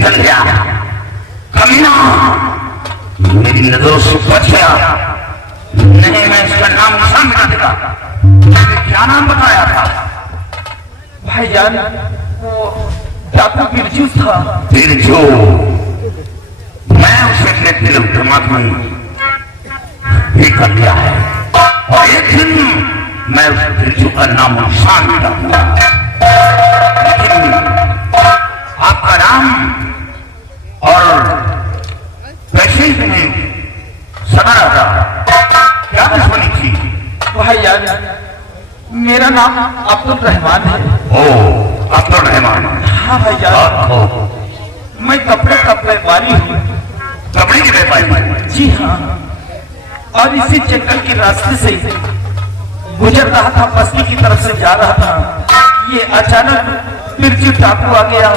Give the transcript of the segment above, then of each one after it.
निकल गया। कमीना मेरी नजरों से बच गया। नहीं, मैं इसका नाम निशान मिटा देगा। क्या नाम बताया था भाईजान? वो डाकू बिरजू था। बिरजू? मैं उसे अपने दिल दिमाग में ही कर लिया है और एक दिन मैं उस बिरजू का नाम निशान मिटाऊंगा। लेकिन आपका नाम और पैसे ही नहीं सदा रहा। क्या दुश्मनी थी भाईजान? मेरा नाम अब्दुल रहमान है। ओ, अब्दुल रहमान। हाँ भाईजान, मैं कपड़े का व्यापारी हूँ। कपड़े के व्यापारी? जी हाँ। और इसी जंगल के रास्ते से गुजर रहा था, बस्ती की तरफ से जा रहा था। ये अचानक बिरजू डाकू आ गया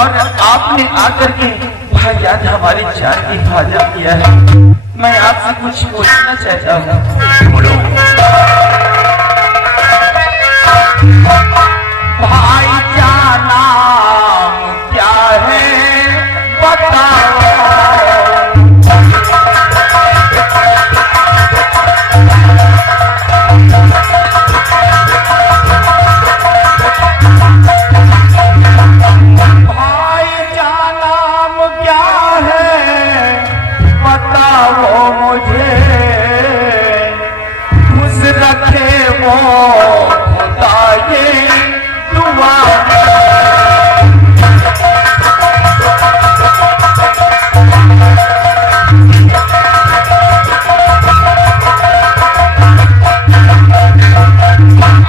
और आपने आकर के भाईजान हमारी जान की हिफाजत किया है। मैं आपसे कुछ पूछना चाहता हूँ। बोलो। भाईजान नाम क्या है बताओ? भाईजान नाम क्या है बताओ मुझे। खुश रखे वो खुदा ये दुआ।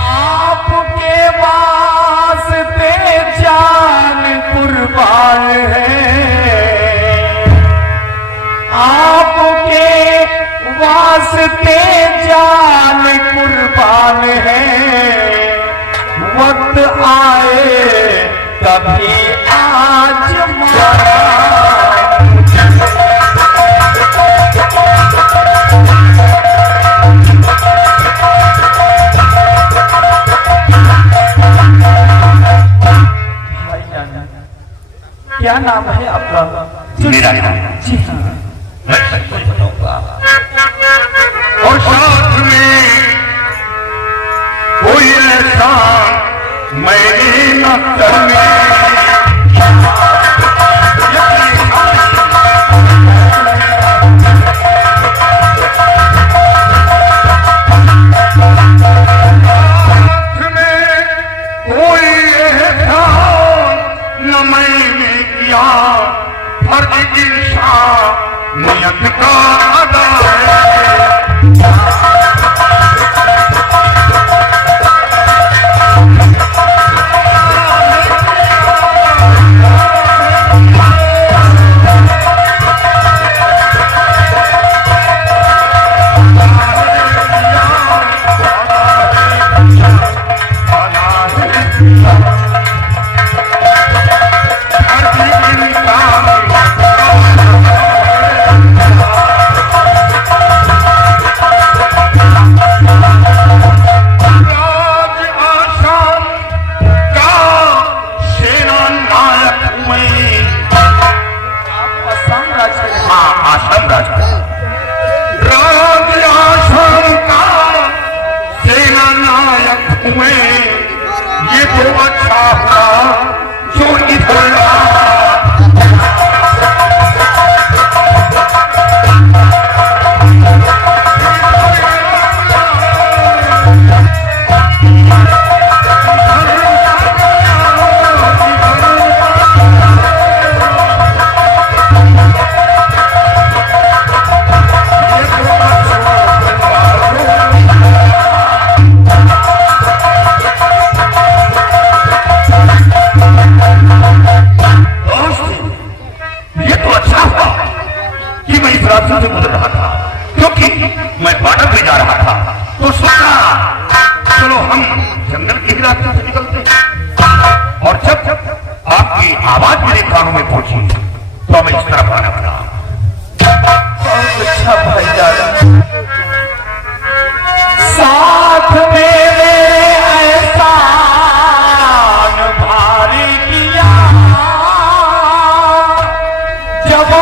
आपके वास्ते जान कुर्बान है। आपके वास्ते जान कुर्बान है। वक्त आए कभी आजमाना। क्या नाम है आपका? मेरा नाम? जी हाँ। मैं सब कुछ बताऊंगा और साथ में कोई ऐसा मेरे न करने। नियत का अदा है।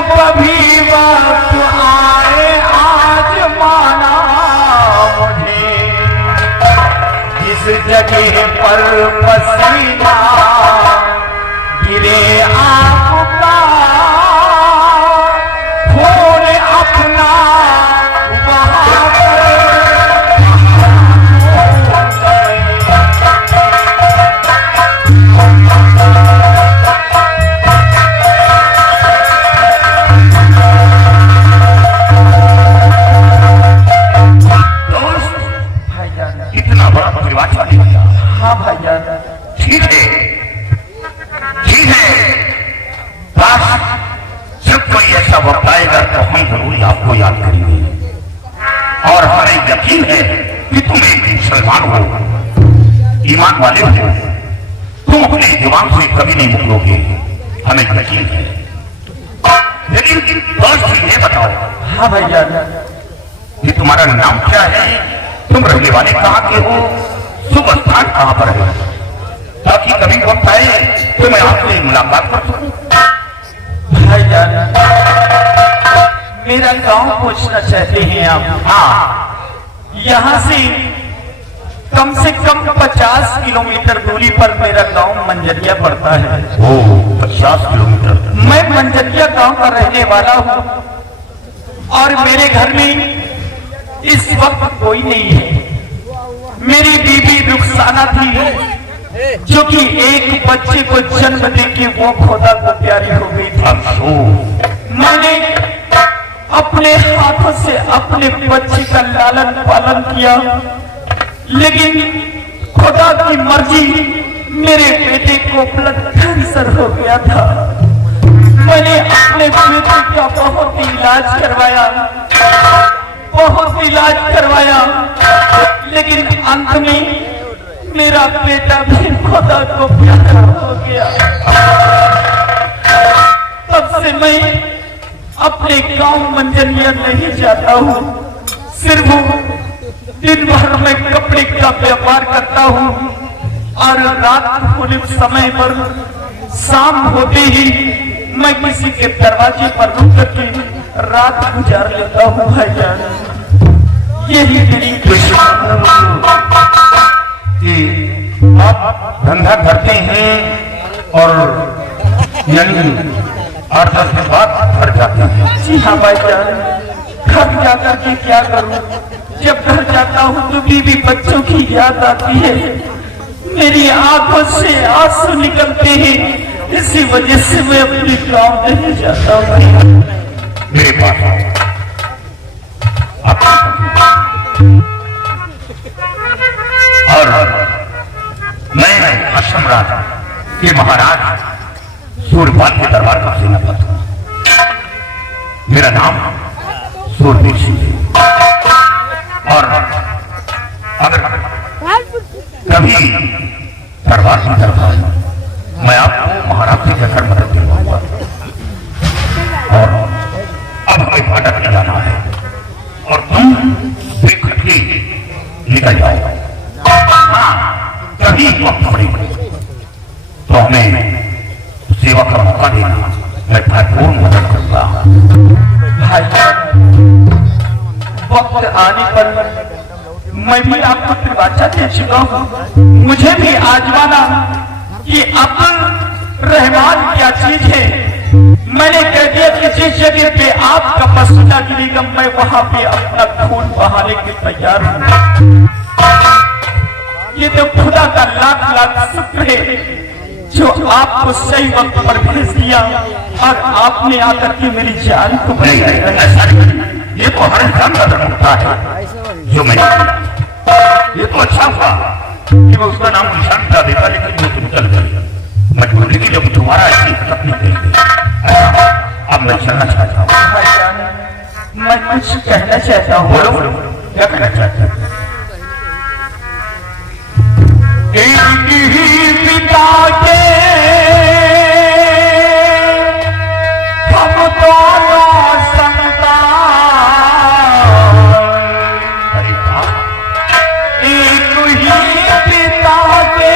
कभी वक्त आए आज माना मुझे, जिस जगह पर पसीना गिरे आपका खून अपना वहां इतना बड़ा परिवार चल गया। हाँ भाईजान, ठीक है, ठीक है। बस जब कोई ऐसा वक्त आएगा तो हम जरूर आपको याद करेंगे और हमें यकीन है कि तुम एक मुसलमान हो, ईमान वाले हो, तुम अपने दिमाग से कभी नहीं मुकरोगे, हमें यकीन है। लेकिन दोस्त ये बताओ। हाँ भाईजान, ये तुम्हारा नाम क्या है, तुम रहने वाले कहाँ के हो, शुभ स्थान कहाँ पर है, ताकि कभी वक्त आए तो मैं आपसे मुलाकात कर सकूं। भाईजान, मेरा गांव पूछना चाहते हैं आप? हाँ, यहाँ से कम 50 किलोमीटर दूरी पर मेरा गांव मंजरिया पड़ता है। ओ 50 किलोमीटर। मैं मंजरिया गांव का रहने वाला हूँ और मेरे घर में इस वक्त कोई नहीं है। मेरी बीबी रुखसाना थी जो कि एक बच्चे को जन्म देके वो खुदा को प्यारी हो गई थी। मैंने अपने हाथों से अपने बच्चे का लालन पालन किया, लेकिन खुदा की मर्जी मेरे बेटे को ब्लड कैंसर हो गया था। मैंने अपने बेटे का बहुत इलाज करवाया, बहुत इलाज करवाया, लेकिन अंत में मेरा बेटा भी खुदा को प्यारा हो गया। तब से मैं अपने गांव मंजरिया नहीं जाता हूँ, सिर्फ दिन भर में कपड़े का व्यापार करता हूँ और रात होने समय पर शाम होते ही मैं किसी के दरवाजे पर रुक करके रात गुजार लेता हूँ भाईजान। यही मेरी कि आप धंधा करते हैं और यानी 8-10 दिन बाद घर जाते हैं। जी हाँ भाईजान, घर जाकर के क्या करूँ, जब घर जाता हूँ तो बीवी बच्चों की याद आती है, मेरी आंखों से आंसू निकलते हैं, इसी वजह से मैं अपने गांव नहीं जाता हूँ। मेरे पास आओ, और मैं असम राजा के महाराज सूर्यपाल के दरबार का सेनापति हूँ। मेरा नाम सूरवीर सिंह है और अगर कभी दरबार की दरबार मैं आपको महाराज से कहकर मदद दिलवाऊंगा। और अब हमें फाटक में जाना है और तुम इकट्ठे निकल जाओ। हाँ, कभी वक्त पड़ेगा तो हमें सेवा का मौका देना, मैं भरपूर मदद करूंगा। वक्त आने पर मैं भी आपको त्रिवाचा दे चुका हूँ, मुझे भी आजमाना कि अब रहमान क्या चीज है। मैंने कह दिया कि जिस जगह पे आपका पसीना गिरेगा मैं वहां पे अपना खून बहाने के तैयार हूँ। ये तो खुदा का लाख लाख शुक्र है जो आपको सही वक्त पर भेज दिया और आपने आकर के मेरी जान को बचाया। ये तो हर इंसान का धर्म होता है जो मैंने किया। ये तो अच्छा हुआ कि मैं उसका नाम निशान बता देता, लेकिन वो तुम चल गए मजबूर, लेकिन जब तुम्हारा ऐसी हिम्मत नहीं करेंगे। अब मैं चलना चाहता हूँ। मैं कुछ कहना चाहता हूँ। बोलो बोलो, क्या कहना चाहते हैं? एक ही पिता के हम दोनों संतान, अरे वाह, एक ही पिता के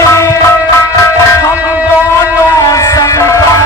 हम दोनों संतान,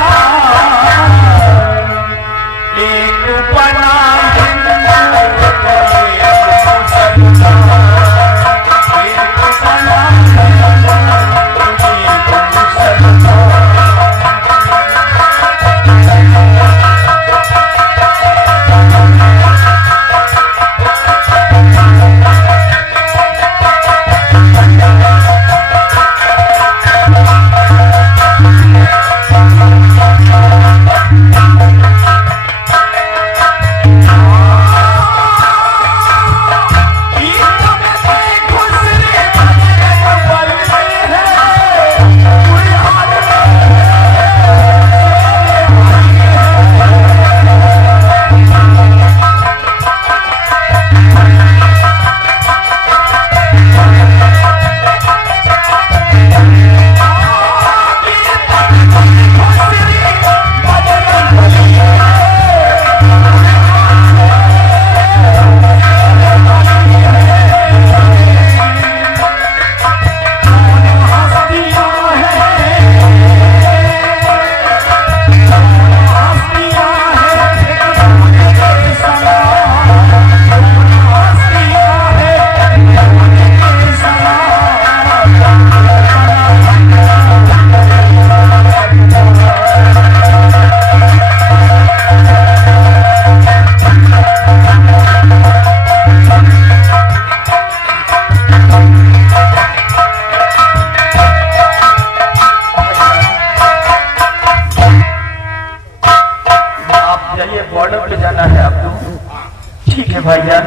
भाईजान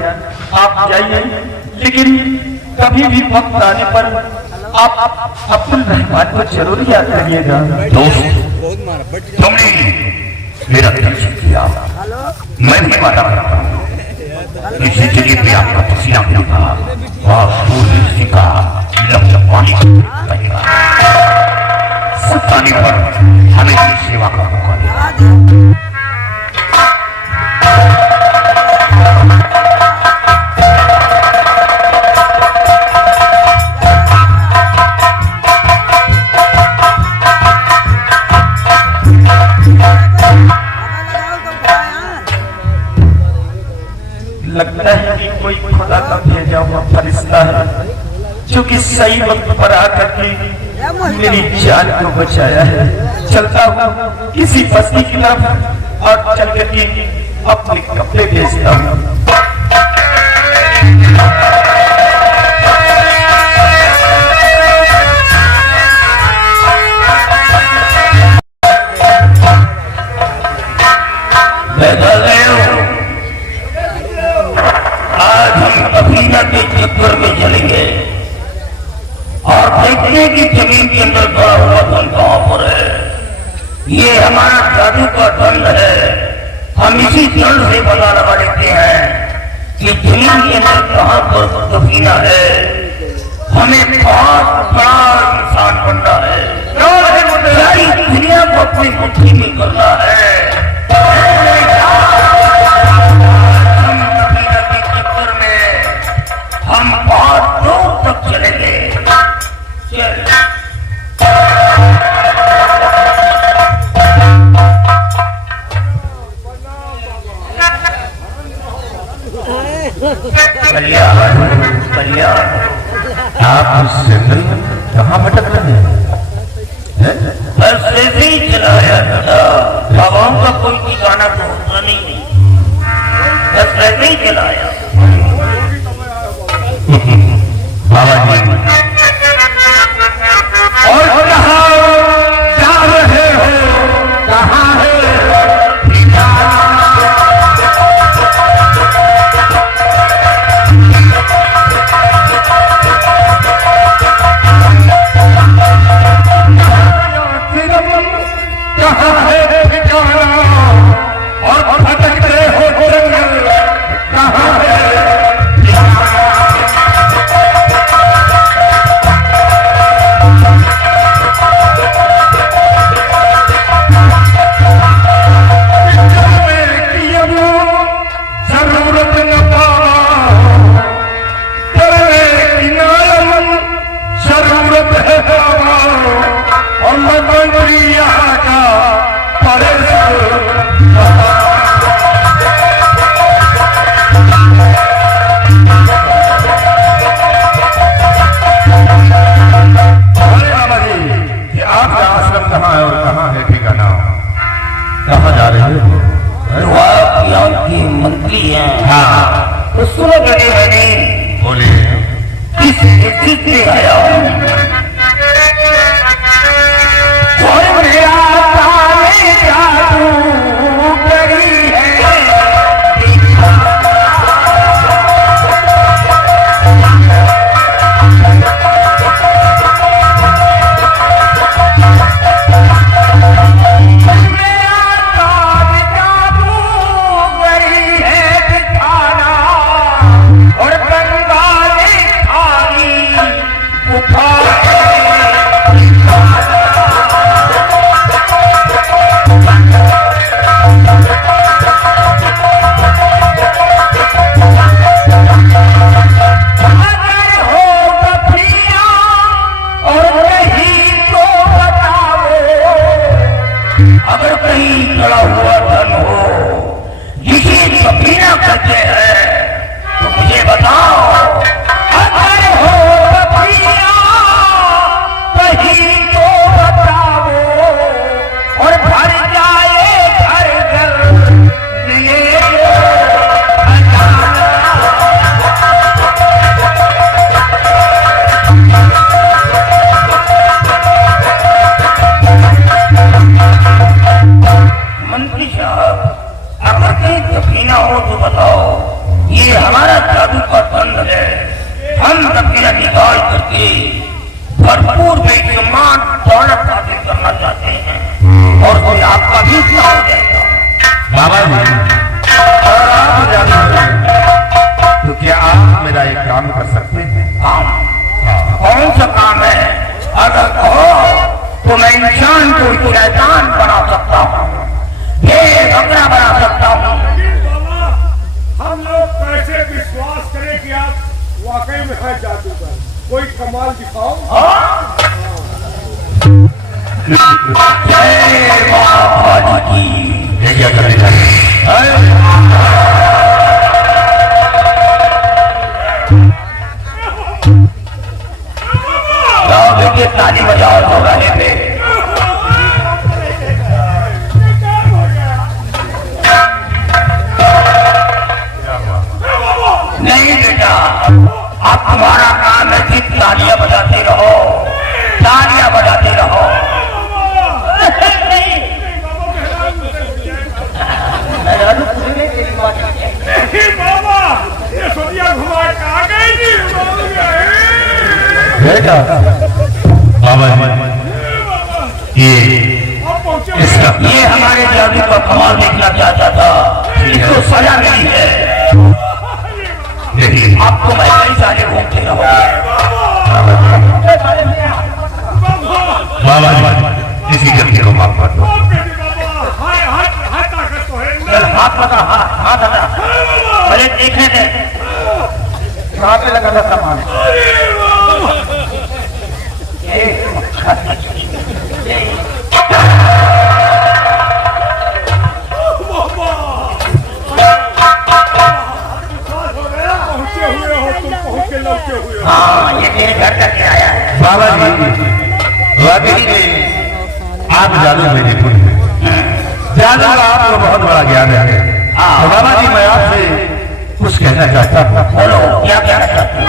आप जाइए, लेकिन कभी भी वक्त आने पर आप अब्दुल रहमान को जरूर याद करिएगा। दोस्त, तुमने मेरा दर्शन किया, मैं भी वादा करता हूँ इसी जगह पे आपका पसीना होगा और सूर्य का लपलपानी लगेगा। सत्तानी पर हमें सेवा का मौका देगा। लगता है कि कोई खुदा का भेजा हुआ फरिश्ता है जो कि सही वक्त पर आकर के मेरी जान को बचाया है। चलता हूँ किसी बस्ती की तरफ और चल करके अपने कपड़े भेजता हूँ। आज हम अफीना के चक्कर में चलेंगे और देखने की जमीन के अंदर पड़ा हुआ धन कहां पर है। ये हमारा जादू का दंड है। हम इसी दंड से पता लगा लेते हैं कि जमीन के अंदर कहां पर अफीना है। हमें बहुत बड़ा इंसान बनना है, सारी दुनिया को अपनी मुट्ठी में करना है। हम बहुत दूर तक चलेंगे। आप जंगल में कहाँ भटक रहे हैं? बस ऐसे ही चलाया हवाओं का कोई ठिकाना तो होता नहीं, बस ऐसे ही चलाया। बाबा जी, और कहाँ जा रहे हो? कहाँ है ठिकाना? और भटकते हो जंगल, कहाँ है जरूरत न पावा तेरे किनारे, जरूरत है पावा और मैं यहाँ का आपका आश्रम कहाँ है और कहाँ है ठिकाना? कहाँ जा रहे हो? की मंत्री है। हाँ, तो सुनो बड़े बड़े, बोलिए। किस स्थिति में आया हूँ? ये हमारा जादू का फंड है। हम तकिया निकाल करके भरपूर बेईमान दौलत हासिल करना चाहते हैं और कोई आपका भी हिस्सा हो जाएगा। बाबा जी, और आप जादू तो क्या आप मेरा एक काम कर सकते हैं? काम? कौन सा काम है? अगर कहो तो मैं इंसान को शैतान बना सकता हूँ, भेड़ बकरा बना सकता हूँ। हम लोग कैसे विश्वास करें कि आप वाकई में है जादूगर? कोई कमाल दिखाओ। जय बाबा जी की। ये क्या करेगा? बेटे ताली बजाओ हो रहे थे। नहीं बेटा, अब तुम्हारा काम है कि तालियां बजाते रहो, तालियां बजाते रहो। बाबा ये सोनिया घुमा के आ गई जी। बेटा बाबा जी, ये हमारे जादू का कमाल देखना चाहता था, इसको सजा मिली है। आपको मैं कई सारे घूमते रहो। बाबा जी, इसी गलती को माफ कर दो। हाथ लगा, हाथ लगा, पहले देखने दे कहाँ पे लगा था सामान। हाँ, ये मेरे घर तक के आया है। बाबा जी, वाकई में आप जादू में निपुण हैं। जादू का आपको बहुत बड़ा ज्ञान है। तो बाबा जी, मैं आपसे कुछ कहना चाहता हूँ। बोलो, क्या कहना चाहते हैं?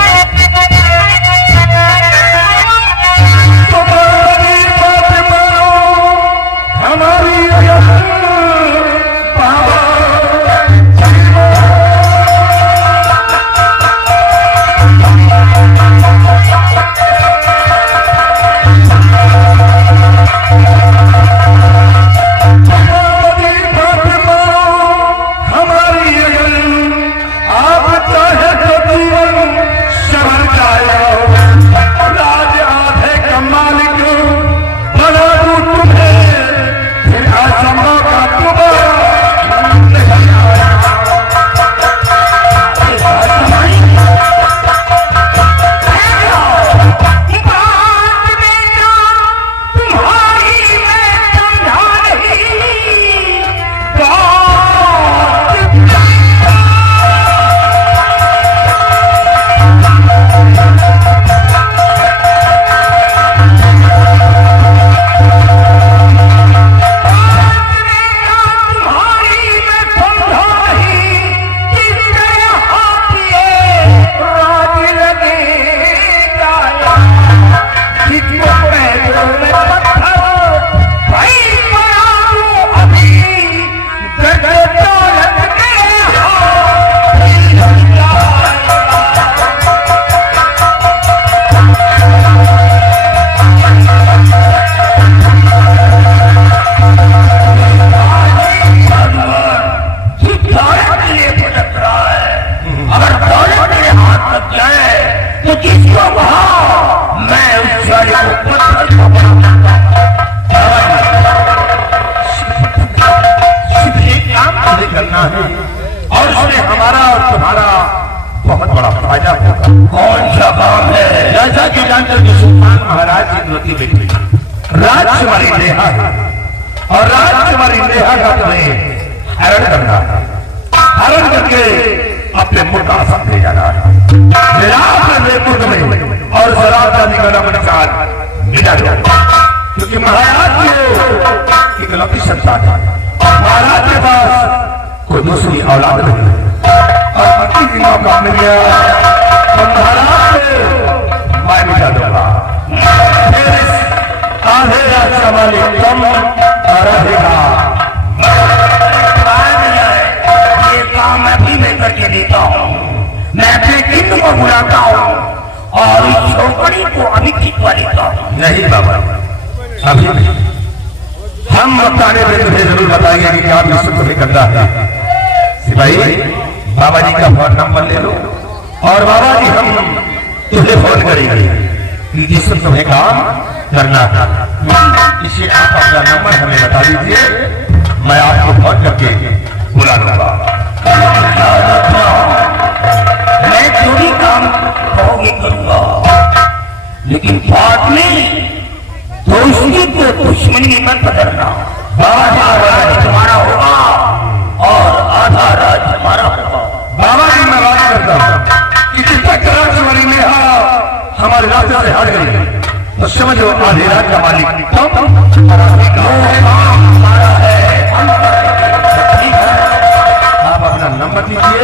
करना है और उसमें हमारा और तुम्हारा बहुत बड़ा फायदा होगा। कौन सा काम है? जैसा कि जानते हो, सुल्तान महाराज की इकलौती बेटी राजकुमारी नेहा है और राजकुमारी नेहा का तुम्हें हरण करना है। हरण करके अपने मुल्क आसाम ले जाना है। मुल्क में और शराब दादी का नाम मिला दो, क्योंकि महाराज की इकलौती संतान है। महाराज के पास कोई दूसरी औलाद नहीं है और पति की मौका मिल गया तो महाराज से मैं मिटा दूंगा। फिर इस आधे रास्ता वाले कम रहेगा। ये काम मैं भी मैं करके देता हूँ। नहीं बाबा, अभी नहीं। हम बताने में तुझे जरूर बताएंगे कि क्या विश्व तुम्हें करना है। सिपाही, बाबा जी का फोन नंबर ले लो और बाबा जी हम तुझे फोन करेंगे कि जिससे तुम्हें काम करना है। इसे आप अपना नंबर हमें बता दीजिए, मैं आपको फोन करके बुला लूंगा। मैं जो भी काम कहोगे करूंगा, लेकिन बाद में दोस्ती को दुश्मनी में मत बदलना। आधा राज तुम्हारा होगा और आधा राज हमारा होगा। बाबा जी मैं बात करता हूँ कि जिस तक राजकुमारी नेहा हमारे रास्ते से हट गई तो समझो आधे रात का मालिक हमारा है। ठीक है, आप अपना नंबर दीजिए,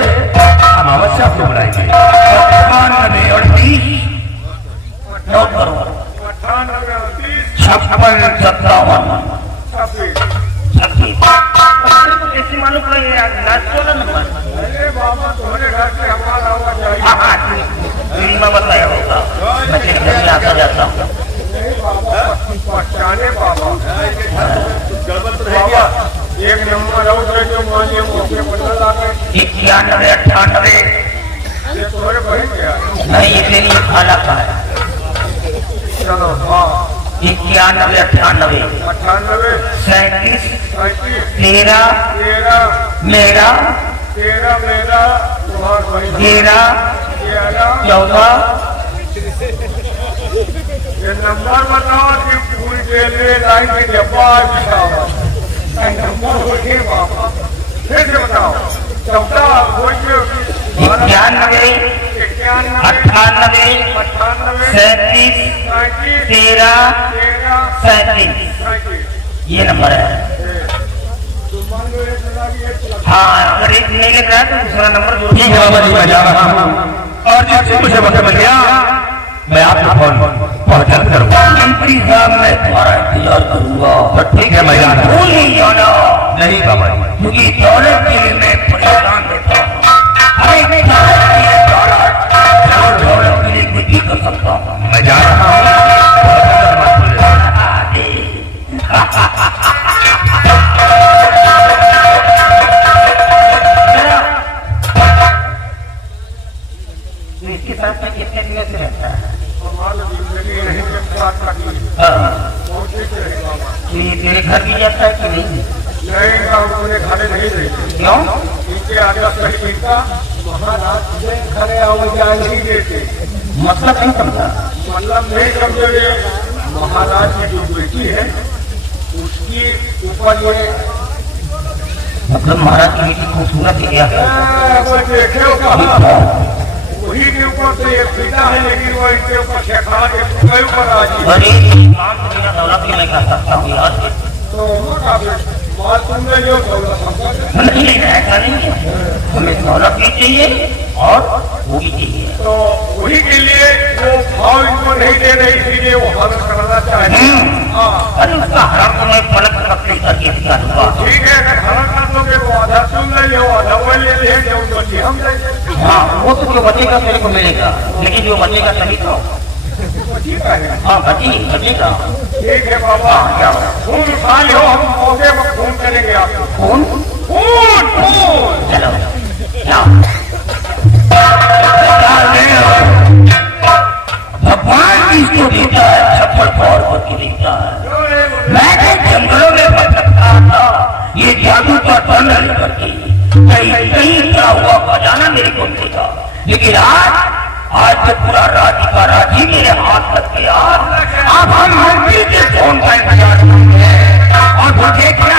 हम अवश्य आपको बुलाएंगे। 98 नोट करो, 56 कैसे मालूम पड़ेगा? नंबर अरे बाबा तुम्हारे घर से हमारा आवाज आई। मैं बताया होगा, मैं तेरे घर में आता जाता हूँ। पहचाने बाबा, बाबा एक नंबर और जो मानिए मुझे पता लगा 91 98 ये तुम्हारे बहन क्या नहीं, ये तेरी खाला का है। चलो हाँ 91 98 98 37 37 13 13 मेरा 13 मेरा तुम्हार बहन 13 11 14 ये नंबर बताओ कि पूरी रेलवे लाइन के जवाब बताओ। नंबर उठे बाबा फिर से बताओ। 91 98 37 13 37 ये नंबर है। हाँ, अगर एक नहीं लग रहा है तो दूसरा नंबर ठीक है बाबा जी, मैं जा रहा हूँ और जिससे मुझे वक्त मिल गया मैं आपको फोन पहुंचा करूंगा। मंत्री साहब मैं तुम्हारा इंतजार करूंगा। तो ठीक है, मैं जा रहा हूँ। भूल नहीं जाना, नहीं बाबा जी, क्योंकि दौलत के लिए मैं परेशान रहता हूँ। अरे दौलत के लिए कुछ भी कर सकता हूँ। मैं जा रहा हूँ। इसके साथ में कितने दिनों से रहता है? ये तेरे घर भी जाता है कि नहीं? घरे नहीं रहते क्यों? इनके आगे सही मिलता महाराज घरे आवाज नहीं देते। मतलब नहीं समझा। मतलब नहीं समझे। महाराज की जो बेटी है उसकी ऊपर ये मतलब महाराज की बेटी खूबसूरत है क्या? देखे कहा वही के ऊपर से एक पिता है, लेकिन वो इनके ऊपर शेखाना के ऊपर आज अरे काम तो बिना दौलत के मैं कर सकता हूँ यार। तो माल तुमने जो दौलत नहीं, ऐसा नहीं है। हमें दौलत भी चाहिए और वो भी चाहिए। तो वही के लिए वो भाव इनको नहीं दे रही, इसीलिए वो हल करना चाहिए। अरे उसका हराम तो मैं पलक पकड़ करके दिखा दूंगा। ठीक है, अगर हल कर दोगे वो आधा तुम ले लो, आधा वो ले ले, जो बची हम ले लेंगे। हाँ, वो तो जो बचेगा मेरे को मिलेगा, लेकिन जो बचेगा तभी तो। ठीक है, हाँ बचेगा। ठीक है बाबा, खून उठा लो, हम मौके पर खून करेंगे आपको। कौन? खून खून चलो क्या भगवान किसको देता है? छप्पड़ फाड़ करके देता है। मैं तो जंगलों में भटकता था, ये जादू का तन लेकर के कहीं कहीं क्या हुआ खजाना मेरे को मिलेगा, लेकिन आज तो पूरा राज्य का राज्य मेरे हाथ लग गया। अब हम मंत्री के फोन का इंतजार करेंगे और वो देखना